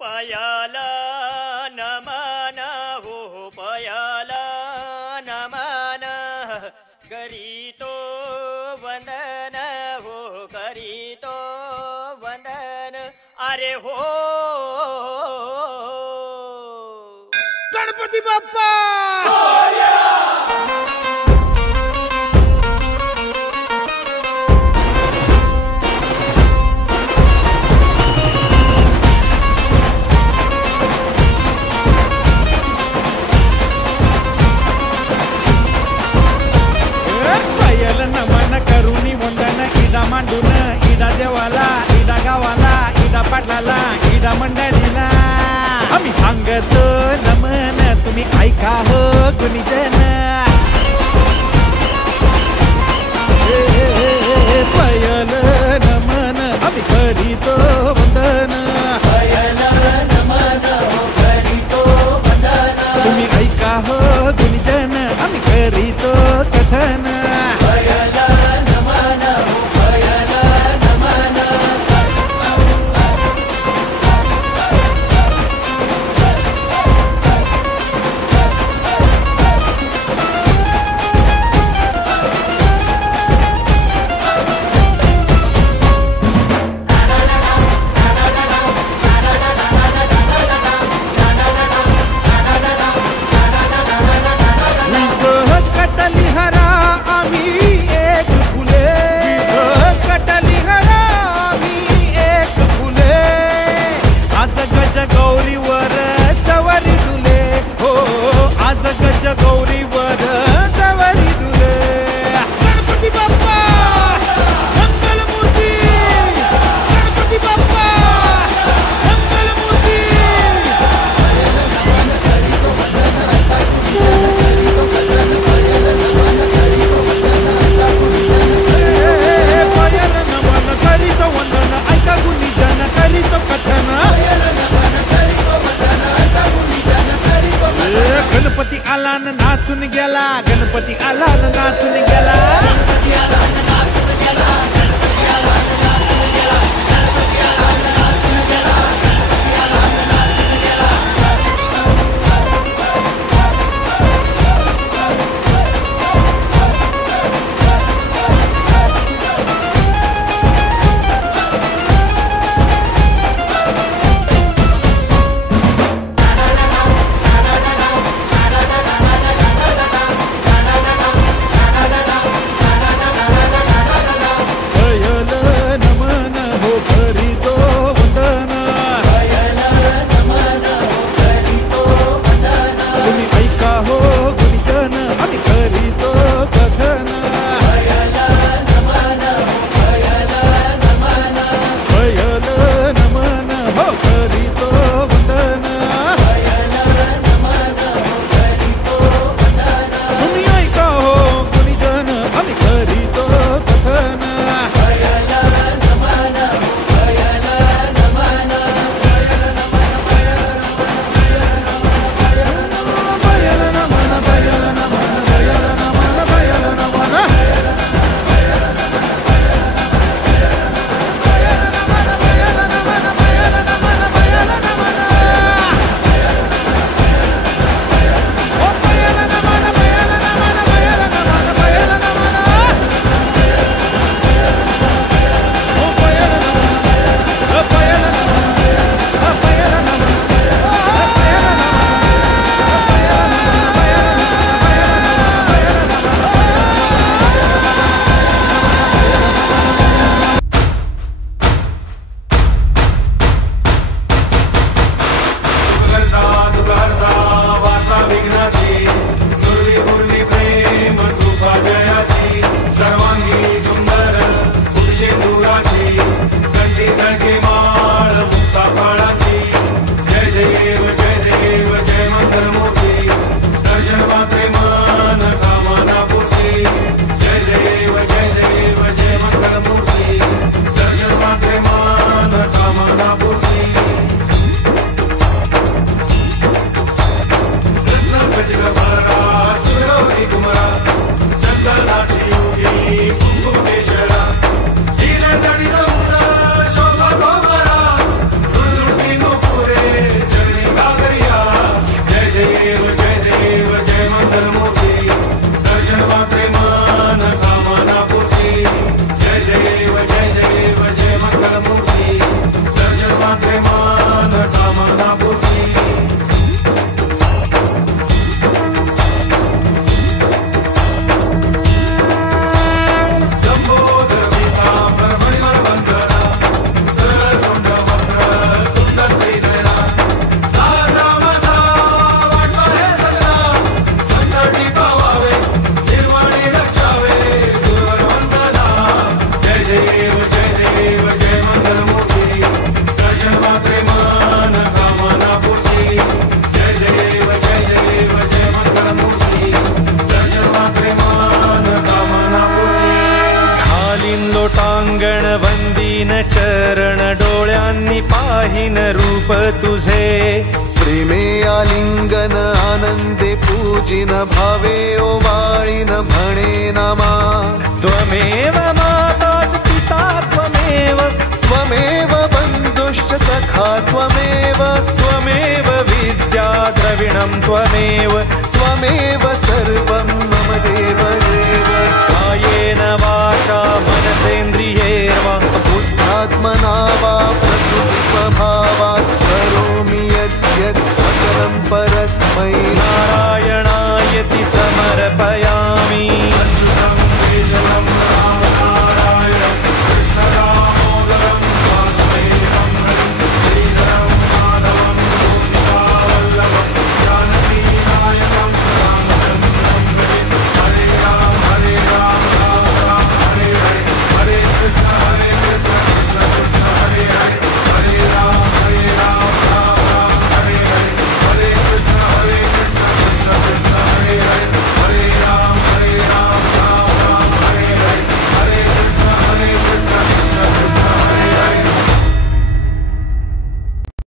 पायाला नमन हो पायाला नमन करीतो वंदन हो करीतो वंदन अरे हो गणपती बाप्पा मांडून इडा देवाला इडा गावाला इडा पाटलाला इडा मंडळीला आम्ही सांगतो नमन तुम्ही ऐका हो गुणीजन पयल नमन आम्ही करीतो वंदन पयल नमन करीतो वंदन तुम्ही ऐका हो गुणीजन आम्ही करीतो कथन गौरीवर जवारी डुले हो आज गज गौरीवर जवारी डुले गणपती बाप्पा मंगलमूर्ती गणपती बाप्पा मंगलमूर्ती पयल नमन करीतो वंदन ऐका गुणीजन करीतो कथन गणपती आला न नाचून गेला गणपती आला न नाचून गेला गणपती आला न नाचून गेला गणपती आला न नाचून गेला गणपती आला न नाचून गेला गणपती आला न नाचून गेला मात्रे मान कामना पूर्ती लंबोदर पीतांबर मणिमर वंदना सरसुंड वक्र सुंदर त्रिनयना दासरामाचा वाटवारे सगळा संकटी पावावे निर्वाणी रक्षावे सुरवर वंदना जय देव जय देव जय मंगलमूर्ती दर्शन मात्रे मान कामना पूर्ती जय देव जय देव जय मंगलमूर्ती दर्शन मात्रे मान कामना पूर्ती घालीन लोटांगण वंदीन चरण डोळ्यांनी पाहिन रूप तुझे प्रेमे आलिंगन आनंदे पूजिन भावे ओवाळीन म्हणे नामा त्वमेव माता च पिता त्वमेव त्वमेव बन्धुश्च सखा त्वमेव त्वमेव विद्या द्रविणं त्वमेव त्वमेव सर्व